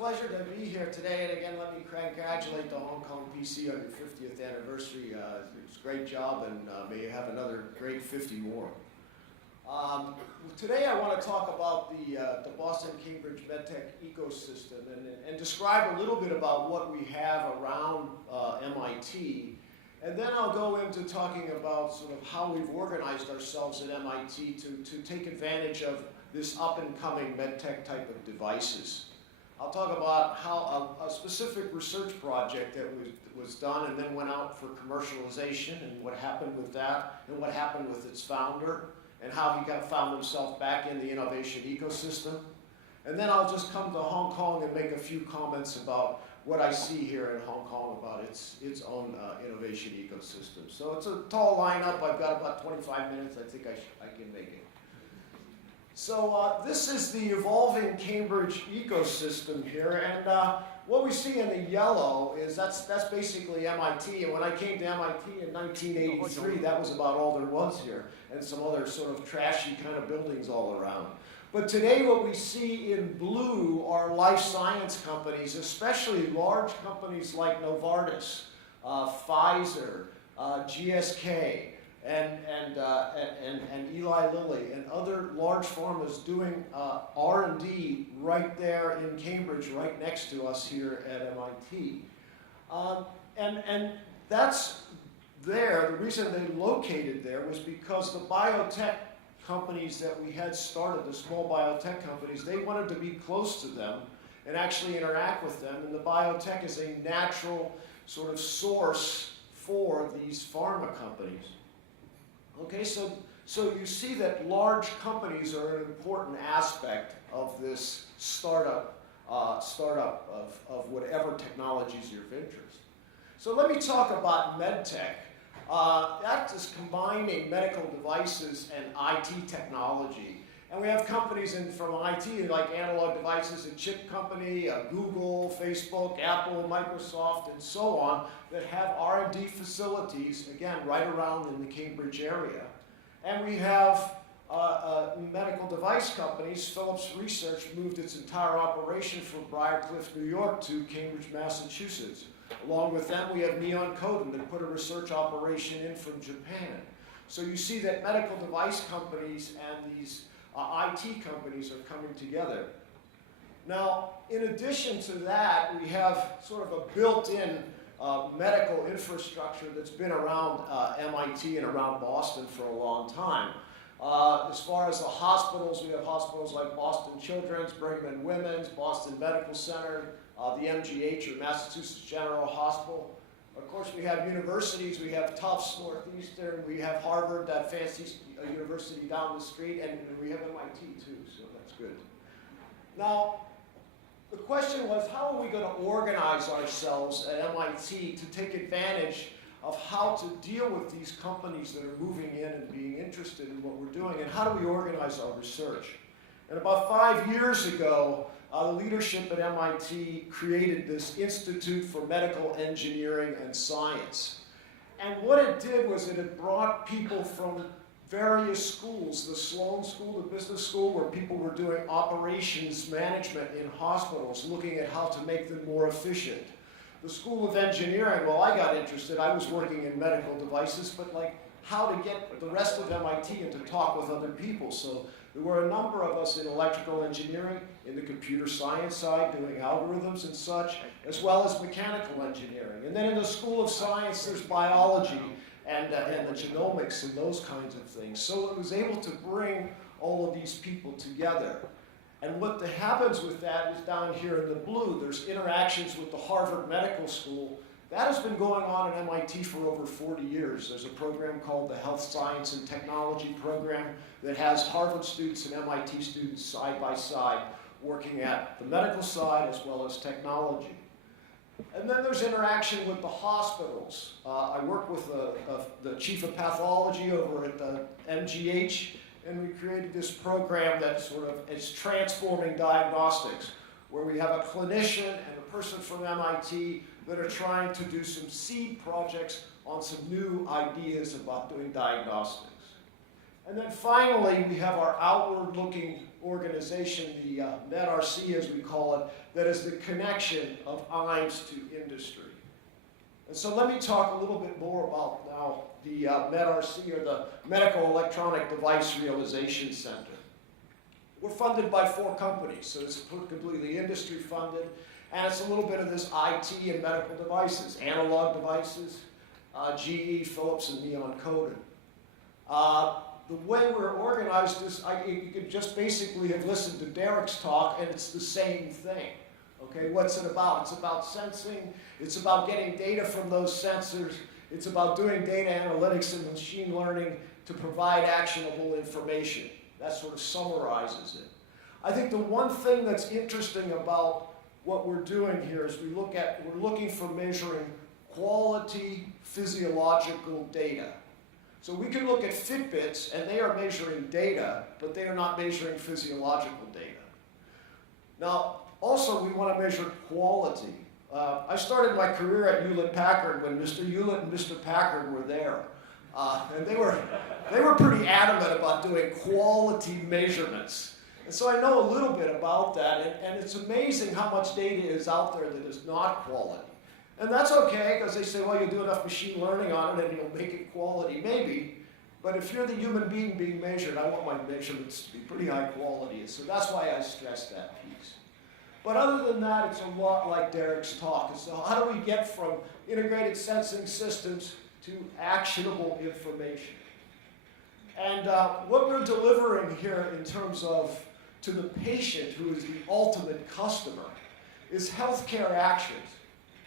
pleasure to be here today, and again, let me congratulate the Hong Kong PC on your 50th anniversary. It's a great job, and may you have another great 50 more. Today I want to talk about the Boston-Cambridge MedTech ecosystem and describe a little bit about what we have around MIT. And then I'll go into talking about sort of how we've organized ourselves at MIT to take advantage of this up-and-coming MedTech type of devices. I'll talk about how a specific research project that was done and then went out for commercialization and what happened with that and what happened with its founder and how he found himself back in the innovation ecosystem. And then I'll just come to Hong Kong and make a few comments about what I see here in Hong Kong about its own innovation ecosystem. So it's a tall lineup. I've got about 25 minutes. I think I can make it. So this is the evolving Cambridge ecosystem here, and what we see in the yellow is that's basically MIT. And when I came to MIT in 1983, that was about all there was here, and some other sort of trashy kind of buildings all around. But today what we see in blue are life science companies, especially large companies like Novartis, Pfizer, GSK, and Eli Lilly and other large pharmas doing R&D right there in Cambridge, right next to us here at MIT. And that's there. The reason they located there was because the BioTech companies that we had started, the small biotech companies, they wanted to be close to them and actually interact with them. And the biotech is a natural sort of source for these pharma companies. Okay, so you see that large companies are an important aspect of this startup of whatever technologies are of interest. So let me talk about MedTech. That is combining medical devices and IT technology. And we have companies from IT like Analog Devices, a chip company, Google, Facebook, Apple, Microsoft, and so on, that have R&D facilities, again, right around in the Cambridge area. And we have medical device companies. Philips Research moved its entire operation from Briarcliff, New York to Cambridge, Massachusetts. Along with them, we have Neon Coden that put a research operation in from Japan. So you see that medical device companies and these IT companies are coming together. Now, in addition to that, we have sort of a built-in medical infrastructure that's been around MIT and around Boston for a long time. As far as the hospitals, we have hospitals like Boston Children's, Brigham and Women's, Boston Medical Center, the MGH, or Massachusetts General Hospital. Of course, we have universities. We have Tufts, Northeastern. We have Harvard, that fancy university down the street, and we have MIT too, so that's good. Now, the question was, how are we going to organize ourselves at MIT to take advantage of how to deal with these companies that are moving in and being interested in what we're doing, and how do we organize our research? And about 5 years ago, the leadership at MIT created this Institute for Medical Engineering and Science. And what it did was it brought people from various schools, the Sloan School, the business school, where people were doing operations management in hospitals, looking at how to make them more efficient. The School of Engineering, well, I got interested. I was working in medical devices, but like how to get the rest of MIT and to talk with other people. So there were a number of us in electrical engineering, in the computer science side, doing algorithms and such, as well as mechanical engineering. And then in the School of Science, there's biology and the genomics and those kinds of things. So it was able to bring all of these people together. And what happens with that is down here in the blue. There's interactions with the Harvard Medical School. That has been going on at MIT for over 40 years. There's a program called the Health Science and Technology Program that has Harvard students and MIT students side by side working at the medical side as well as technology. And then there's interaction with the hospitals. I work with the chief of pathology over at the MGH, and we created this program that sort of is transforming diagnostics, where we have a clinician and a person from MIT that are trying to do some seed projects on some new ideas about doing diagnostics. And then finally, we have our outward-looking organization, the MedRC as we call it, that is the connection of IMES to industry. And so let me talk a little bit more about now the MedRC, or the Medical Electronic Device Realization Center. We're funded by 4 companies, so it's completely industry funded, and it's a little bit of this IT and medical devices, analog devices, GE, Philips, and Neon Coden. The way we're organized is, you could just basically have listened to Derek's talk, and it's the same thing. Okay, what's it about? It's about sensing, it's about getting data from those sensors, it's about doing data analytics and machine learning to provide actionable information. That sort of summarizes it. I think the one thing that's interesting about what we're doing here is we're looking for measuring quality physiological data. So we can look at Fitbits, and they are measuring data, but they are not measuring physiological data. Now, also, we want to measure quality. I started my career at Hewlett-Packard when Mr. Hewlett and Mr. Packard were there. And they were pretty adamant about doing quality measurements. And so I know a little bit about that, and it's amazing how much data is out there that is not quality. And that's okay, because they say, well, you'll do enough machine learning on it and you'll make it quality. Maybe, but if you're the human being being measured, I want my measurements to be pretty high quality. So that's why I stress that piece. But other than that, it's a lot like Derek's talk. So how do we get from integrated sensing systems to actionable information? And what we're delivering here in terms of to the patient, who is the ultimate customer, is healthcare actions.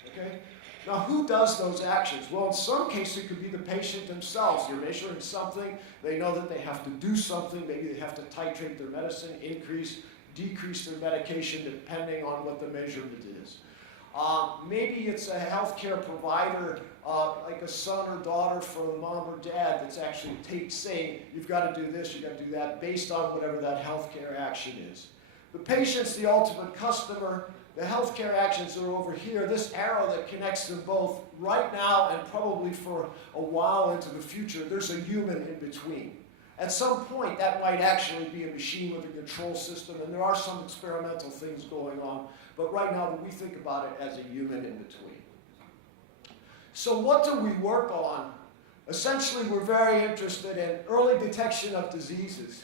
Okay? Now, who does those actions? Well, in some cases, it could be the patient themselves. You're measuring something. They know that they have to do something. Maybe they have to titrate their medicine, increase, decrease their medication, depending on what the measurement is. Maybe it's a healthcare provider, like a son or daughter from mom or dad, that's actually saying, you've got to do this, you've got to do that, based on whatever that healthcare action is. The patient's the ultimate customer. The healthcare actions are over here. This arrow that connects them both right now and probably for a while into the future, there's a human in between. At some point, that might actually be a machine with a control system, and there are some experimental things going on, but right now we think about it as a human in between. So what do we work on? Essentially, we're very interested in early detection of diseases.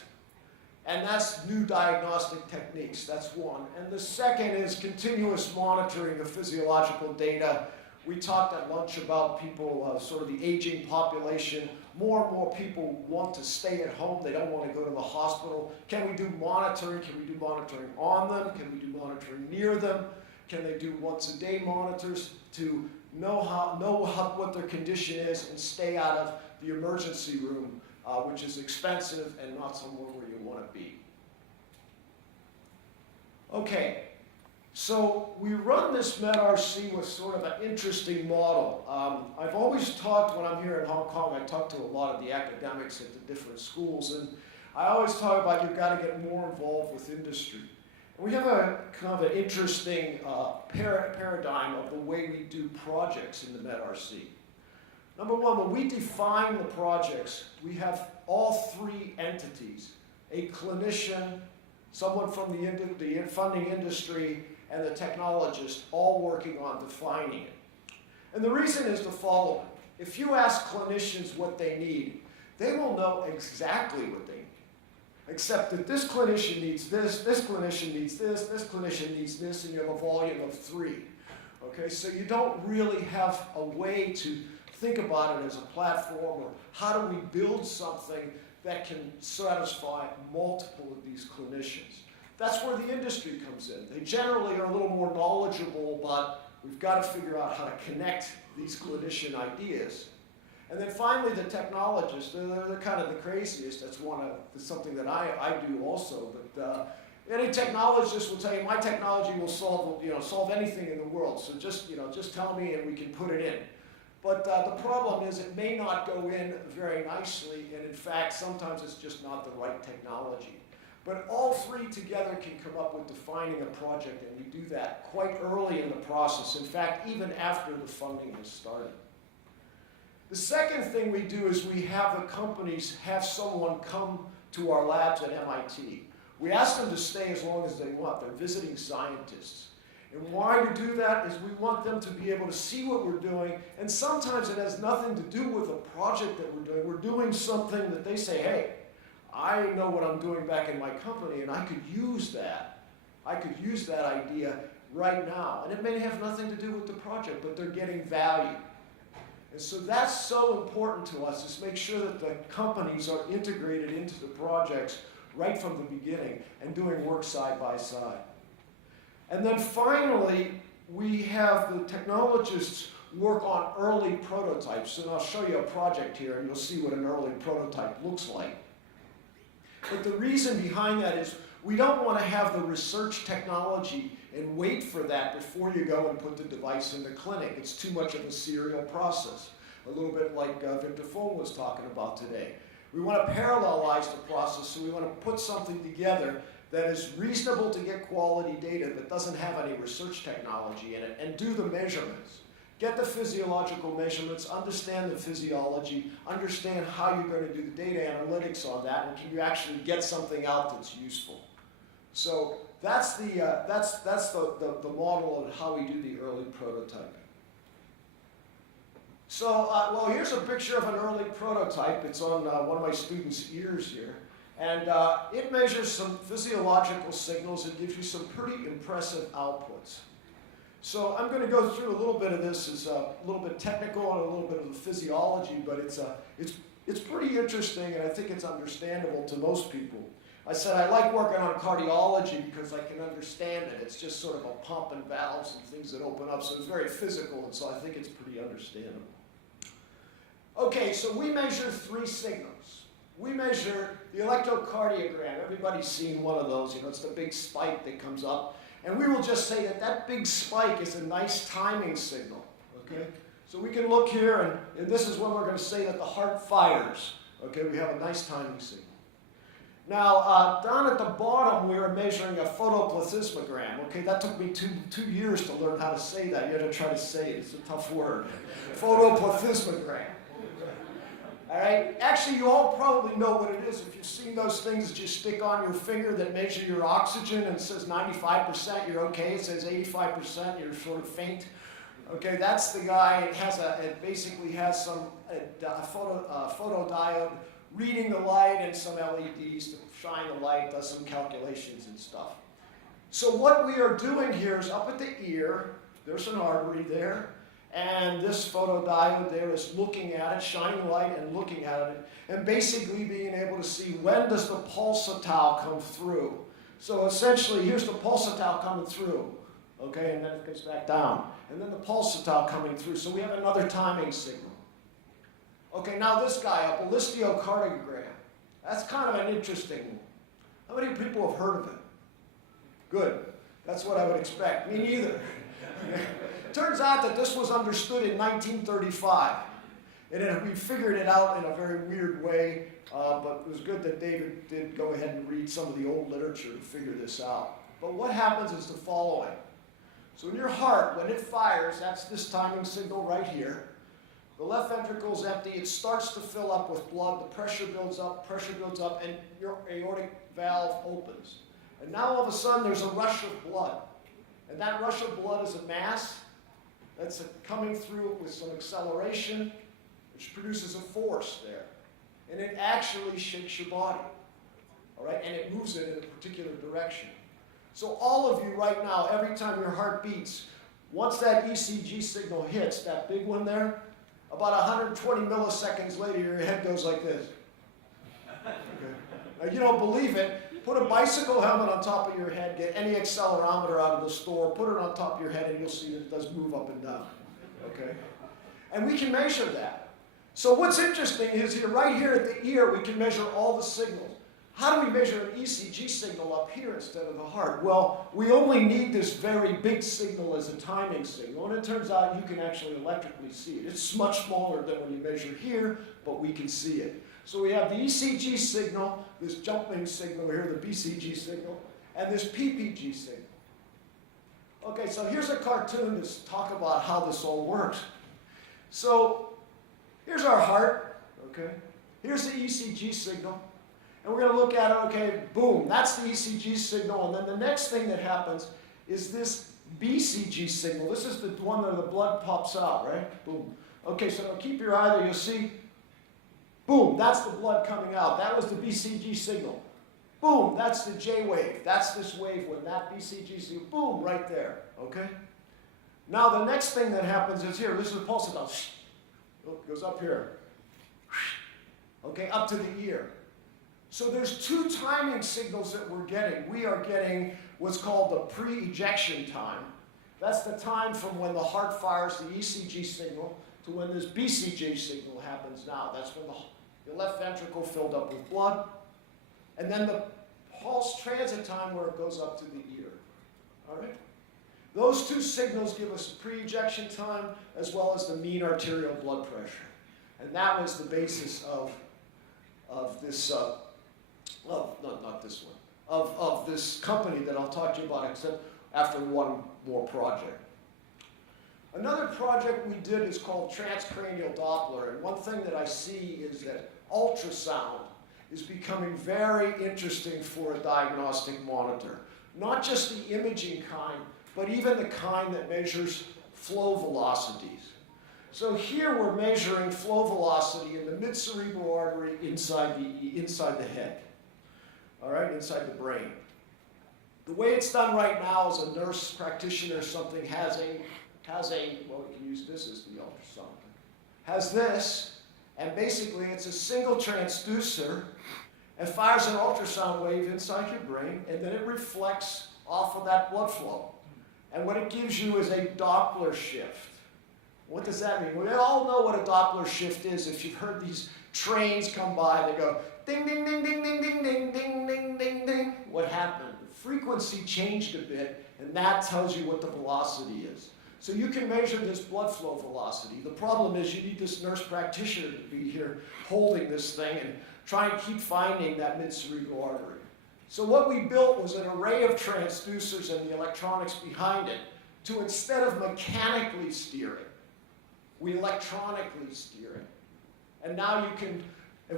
And that's new diagnostic techniques, that's one. And the second is continuous monitoring of physiological data. We talked at lunch about people, sort of the aging population. More and more people want to stay at home. They don't want to go to the hospital. Can we do monitoring? Can we do monitoring on them? Can we do monitoring near them? Can they do once-a-day monitors to know what their condition is and stay out of the emergency room, which is expensive and not somewhere where you want to be. Okay, so we run this MedRC with sort of an interesting model. I've always talked, when I'm here in Hong Kong, I talk to a lot of the academics at the different schools, and I always talk about you've got to get more involved with industry. And we have a kind of an interesting paradigm of the way we do projects in the MedRC. Number one, when we define the projects, we have all 3 entities: a clinician, someone from the funding industry, and the technologist, all working on defining it. And the reason is the following. If you ask clinicians what they need, they will know exactly what they need. Except that this clinician needs this clinician needs this clinician needs this, and you have a volume of 3. Okay, so you don't really have a way to think about it as a platform, or how do we build something that can satisfy multiple of these clinicians. That's where the industry comes in. They generally are a little more knowledgeable, but we've got to figure out how to connect these clinician ideas. And then finally, the technologists, they're kind of the craziest. That's something that I do also. But any technologist will tell you, my technology will solve anything in the world. So just tell me and we can put it in. But the problem is it may not go in very nicely, and in fact, sometimes it's just not the right technology. But all 3 together can come up with defining a project, and we do that quite early in the process. In fact, even after the funding has started. The second thing we do is we have the companies have someone come to our labs at MIT. We ask them to stay as long as they want. They're visiting scientists. And why we do that is we want them to be able to see what we're doing, and sometimes it has nothing to do with a project that we're doing. We're doing something that they say, hey, I know what I'm doing back in my company, and I could use that. I could use that idea right now. And it may have nothing to do with the project, but they're getting value. And so that's so important to us, is make sure that the companies are integrated into the projects right from the beginning and doing work side by side. And then finally, we have the technologists work on early prototypes. And I'll show you a project here, and you'll see what an early prototype looks like. But the reason behind that is we don't want to have the research technology and wait for that before you go and put the device in the clinic. It's too much of a serial process, a little bit like Victor Fohn was talking about today. We want to parallelize the process, so we want to put something together that is reasonable to get quality data but doesn't have any research technology in it, and do the measurements. Get the physiological measurements, understand the physiology, understand how you're going to do the data analytics on that, and can you actually get something out that's useful. So that's the model of how we do the early prototyping. So, well, here's a picture of an early prototype. It's on one of my students' ears here. And it measures some physiological signals and gives you some pretty impressive outputs. So I'm going to go through a little bit of this. It's a little bit technical and a little bit of the physiology, but it's pretty interesting, and I think it's understandable to most people. I said I like working on cardiology because I can understand it. It's just sort of a pump and valves and things that open up, so it's very physical, and so I think it's pretty understandable. Okay, so we measure 3 signals. We measure the electrocardiogram. Everybody's seen one of those. You know, it's the big spike that comes up. And we will just say that that big spike is a nice timing signal. Okay? So we can look here, and this is when we're going to say that the heart fires. Okay, we have a nice timing signal. Now, down at the bottom, we are measuring a photoplethysmogram. Okay, that took me two years to learn how to say that. You have to try to say it. It's a tough word. Photoplethysmogram. All right? Actually, you all probably know what it is. If you've seen those things that you stick on your finger that measure your oxygen and it says 95%, you're okay. It says 85%, you're sort of faint. Okay, that's the guy. It basically has some photodiode reading the light and some LEDs to shine the light, does some calculations and stuff. So what we are doing here is up at the ear, there's an artery there, and this photodiode there is looking at it, shining light and looking at it, and basically being able to see when does the pulsatile come through. So essentially, here's the pulsatile coming through, okay, and then it gets back down. And then the pulsatile coming through, so we have another timing signal. Okay, now this guy, a ballistiocardiogram. That's kind of an interesting one. How many people have heard of it? Good. That's what I would expect. Me neither. It turns out that this was understood in 1935. And we figured it out in a very weird way, but it was good that David did go ahead and read some of the old literature to figure this out. But what happens is the following. So in your heart, when it fires, that's this timing signal right here. The left ventricle is empty. It starts to fill up with blood. The pressure builds up, and your aortic valve opens. And now all of a sudden there's a rush of blood. And that rush of blood is a mass that's coming through with some acceleration, which produces a force there. And it actually shakes your body. All right? And it moves it in a particular direction. So all of you right now, every time your heart beats, once that ECG signal hits, that big one there, about 120 milliseconds later, your head goes like this. Okay. Now, you don't believe it, put a bicycle helmet on top of your head, get any accelerometer out of the store, put it on top of your head, and you'll see that it does move up and down. Okay? And we can measure that. So what's interesting is here, right here at the ear, we can measure all the signals. How do we measure an ECG signal up here instead of the heart? Well, we only need this very big signal as a timing signal, and it turns out you can actually electrically see it. It's much smaller than when you measure here, but we can see it. So we have the ECG signal, this jumping signal here, the BCG signal, and this PPG signal. Okay, so here's a cartoon to talk about how this all works. So Here's our heart, okay? Here's the ECG signal. And we're going to look at it, okay, boom, that's the ECG signal. And then the next thing that happens is this BCG signal. This is the one where the blood pops out, right? Boom. Okay, so now keep your eye there. You'll see, boom, that's the blood coming out. That was the BCG signal. Boom, that's the J wave. That's this wave when that BCG signal, boom, right there, okay? Now the next thing that happens is here. This is a pulse. It goes up here. Okay, up to the ear. So there's two timing signals that we're getting. We are getting what's called the pre-ejection time. That's the time from when the heart fires the ECG signal to when this BCG signal happens now. That's when the left ventricle filled up with blood. And then the pulse transit time where it goes up to the ear. All right? Those two signals give us pre-ejection time as well as the mean arterial blood pressure. And that was the basis of this, not this one, of this company that I'll talk to you about, except after one more project. Another project we did is called Transcranial Doppler, and one thing that I see is that ultrasound is becoming very interesting for a diagnostic monitor. Not just the imaging kind, but even the kind that measures flow velocities. So here we're measuring flow velocity in the mid-cerebral artery inside the head, all right, inside the brain. The way it's done right now is a nurse practitioner or something has a, well, we can use this as the ultrasound, has this, and basically it's a single transducer and fires an ultrasound wave inside your brain, and then it reflects off of that blood flow. And what it gives you is a Doppler shift. What does that mean? We all know what a Doppler shift is. If you've heard these trains come by, they go ding, ding, ding, ding, ding, ding, ding, ding, ding, ding, ding. What happened? The frequency changed a bit, and that tells you what the velocity is. So you can measure this blood flow velocity. The problem is you need this nurse practitioner to be here holding this thing and try and keep finding that mid-cerebral artery. So what we built was an array of transducers and the electronics behind it to, instead of mechanically steer it, we electronically steer it. And now you can,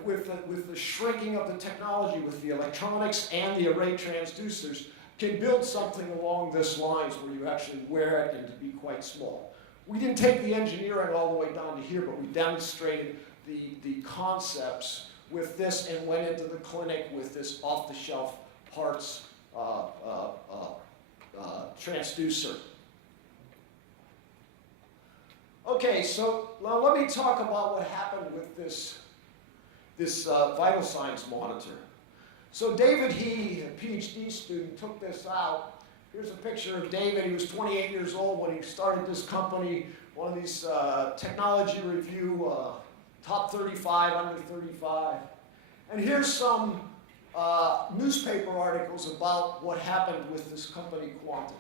with the shrinking of the technology, with the electronics and the array transducers, can build something along this lines where you actually wear it and to be quite small. We didn't take the engineering all the way down to here, but we demonstrated the concepts with this and went into the clinic with this off-the-shelf parts transducer. Okay, so now let me talk about what happened with this vital signs monitor. So David He, a PhD student, took this out. Here's a picture of David. He was 28 years old when he started this company, one of these technology review, top 35, under 35. And here's some newspaper articles about what happened with this company, Qantas.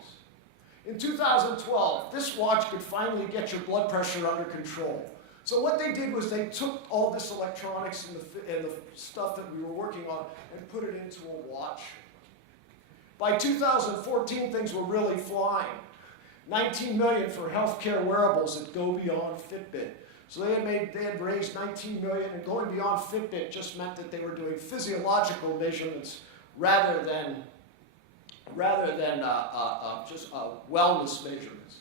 In 2012, this watch could finally get your blood pressure under control. So what they did was they took all this electronics and the stuff that we were working on and put it into a watch. By 2014, things were really flying. 19 million for healthcare wearables that go beyond Fitbit. So they had raised 19 million, and going beyond Fitbit just meant that they were doing physiological measurements rather than just wellness measurements.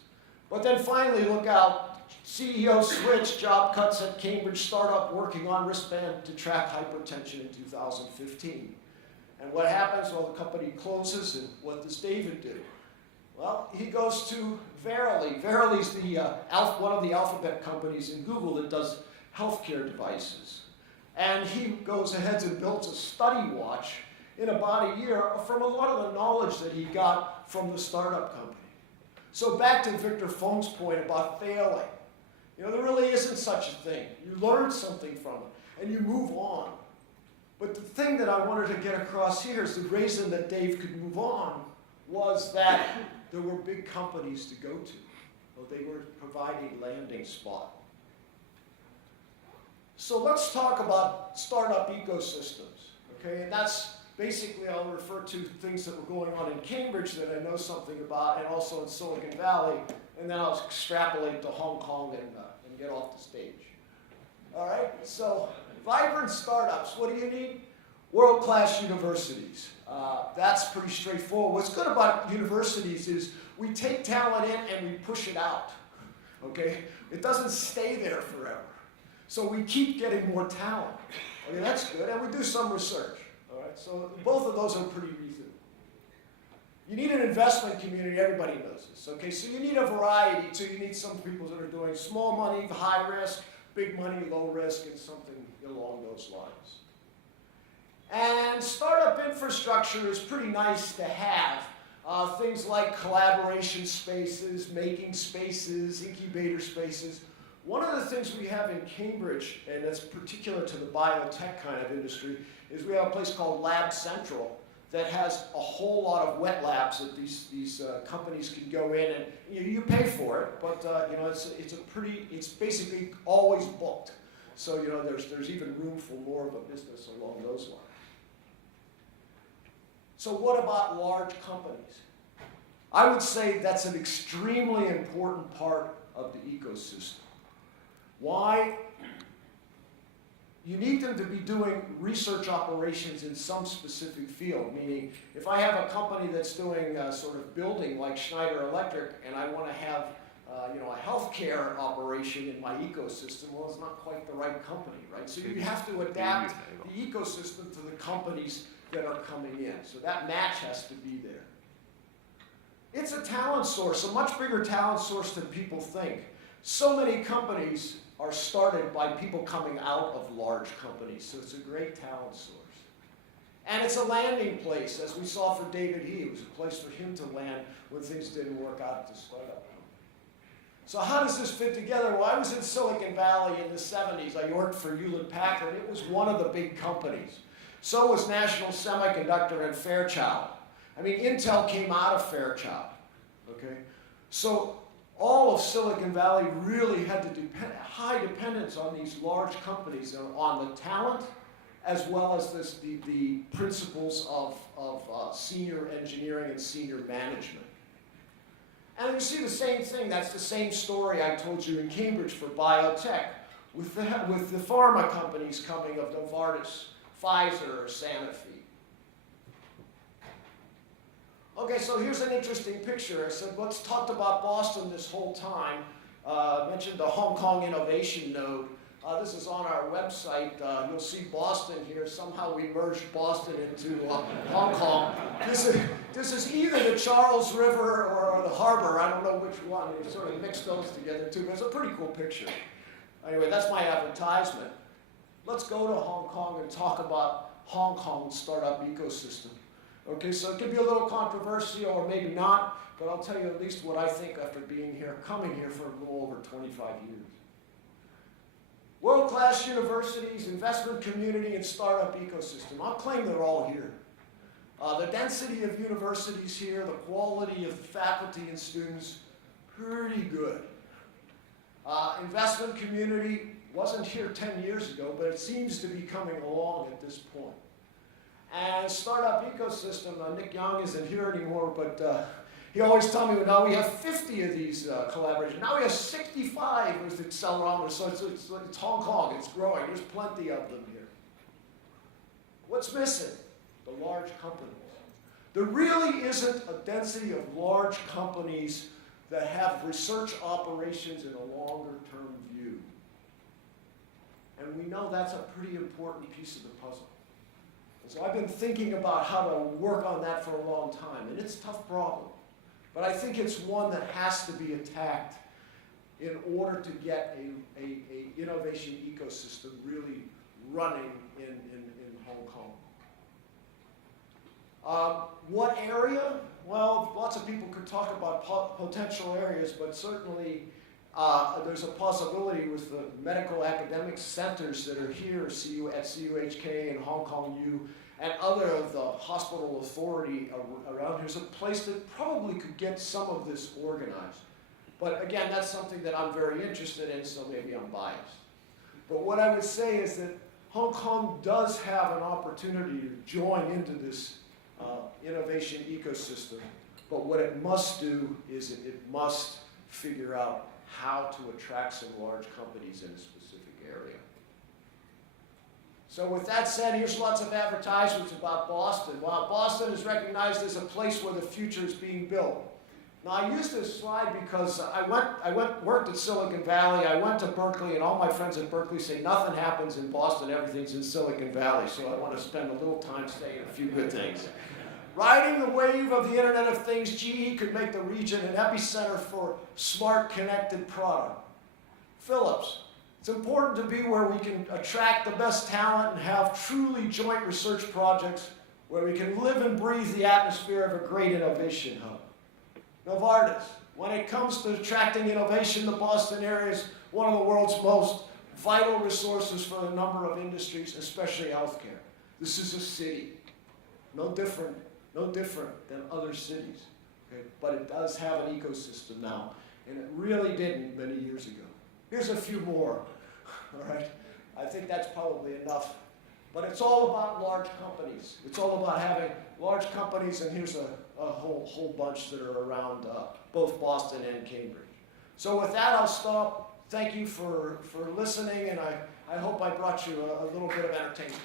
But then finally, look out, CEO switch, job cuts at Cambridge startup working on wristband to track hypertension in 2015. And what happens? Well, the company closes, and what does David do? Well, he goes to Verily. Verily's one of the alphabet companies in Google that does healthcare devices. And he goes ahead and builds a study watch in about a year from a lot of the knowledge that he got from the startup company. So back to Victor Fong's point about failing. You know, there really isn't such a thing. You learn something from it, and you move on. But the thing that I wanted to get across here is the reason that Dave could move on was that there were big companies to go to. Well, they were providing landing spot. So let's talk about startup ecosystems, okay? And that's basically, I'll refer to things that were going on in Cambridge that I know something about, and also in Silicon Valley, and then I'll extrapolate to Hong Kong and get off the stage. All right, so vibrant startups, what do you need? World-class universities. That's pretty straightforward. What's good about universities is we take talent in and we push it out, okay? It doesn't stay there forever. So we keep getting more talent. Okay, that's good, and we do some research, all right? So both of those are pretty reasonable. You need an investment community, everybody knows this, okay? So you need a variety, so you need some people that are doing small money, high risk, big money, low risk, and something along those lines. And startup infrastructure is pretty nice to have. Things like collaboration spaces, making spaces, incubator spaces. One of the things we have in Cambridge, and that's particular to the biotech kind of industry, is we have a place called Lab Central that has a whole lot of wet labs that these companies can go in and you pay for it, but it's basically always booked. So there's even room for more of a business along those lines. So what about large companies? I would say that's an extremely important part of the ecosystem. Why? You need them to be doing research operations in some specific field, meaning if I have a company that's doing sort of building like Schneider Electric and I want to have a healthcare operation in my ecosystem, well, it's not quite the right company, right? So you have to adapt the ecosystem to the companies that are coming in. So that match has to be there. It's a talent source, a much bigger talent source than people think. So many companies are started by people coming out of large companies, so it's a great talent source. And it's a landing place, as we saw for David He. It was a place for him to land when things didn't work out at the startup. So how does this fit together? Well, I was in Silicon Valley in the 70s. I worked for Hewlett-Packard. It was one of the big companies. So was National Semiconductor and Fairchild. I mean, Intel came out of Fairchild, okay? So all of Silicon Valley really had to high dependence on these large companies, on the talent, as well as the principles of senior engineering and senior management. And you see the same thing. That's the same story I told you in Cambridge for BioTech, with the pharma companies coming of Novartis, Pfizer, or Sanofi. Okay, so here's an interesting picture. I said, let's talk about Boston this whole time. I mentioned the Hong Kong Innovation Node. This is on our website. You'll see Boston here. Somehow we merged Boston into Hong Kong. This is either the Charles River or the harbor. I don't know which one. We sort of mixed those together too, but it's a pretty cool picture. Anyway, that's my advertisement. Let's go to Hong Kong and talk about Hong Kong's startup ecosystem. Okay, so it could be a little controversial or maybe not, but I'll tell you at least what I think after being here, coming here for a little over 25 years. World-class universities, investment community, and startup ecosystem. I'll claim they're all here. The density of universities here, the quality of faculty and students, pretty good. Investment community wasn't here 10 years ago, but it seems to be coming along at this point. And startup ecosystem, Nick Young isn't here anymore, but he always told me, now we have 50 of these collaborations. Now we have 65 with accelerometers, so it's Hong Kong, it's growing. There's plenty of them here. What's missing? The large companies. There really isn't a density of large companies that have research operations in a longer-term view. And we know that's a pretty important piece of the puzzle. And so I've been thinking about how to work on that for a long time, and it's a tough problem. But I think it's one that has to be attacked in order to get a innovation ecosystem really running in Hong Kong. What area? Well, lots of people could talk about potential areas, but certainly there's a possibility with the medical academic centers that are here at CUHK and Hong Kong U and other of the hospital authority around here. It's a place that probably could get some of this organized. But again, that's something that I'm very interested in, so maybe I'm biased. But what I would say is that Hong Kong does have an opportunity to join into this innovation ecosystem. But what it must do is it must figure out how to attract some large companies in a specific area. So with that said, here's lots of advertisements about Boston. Well, Boston is recognized as a place where the future is being built. Now, I used this slide because worked at Silicon Valley, I went to Berkeley, and all my friends at Berkeley say nothing happens in Boston, everything's in Silicon Valley, so I want to spend a little time saying a few good things. Riding the wave of the Internet of Things, GE could make the region an epicenter for smart, connected product. Philips, it's important to be where we can attract the best talent and have truly joint research projects where we can live and breathe the atmosphere of a great innovation hub. Novartis, when it comes to attracting innovation, the Boston area is one of the world's most vital resources for a number of industries, especially healthcare. This is a city, no different than other cities, okay? But it does have an ecosystem now, and it really didn't many years ago. Here's a few more, all right? I think that's probably enough. But it's all about large companies. It's all about having large companies, and here's a whole bunch that are around both Boston and Cambridge. So with that, I'll stop. Thank you for listening, and I hope I brought you a little bit of entertainment.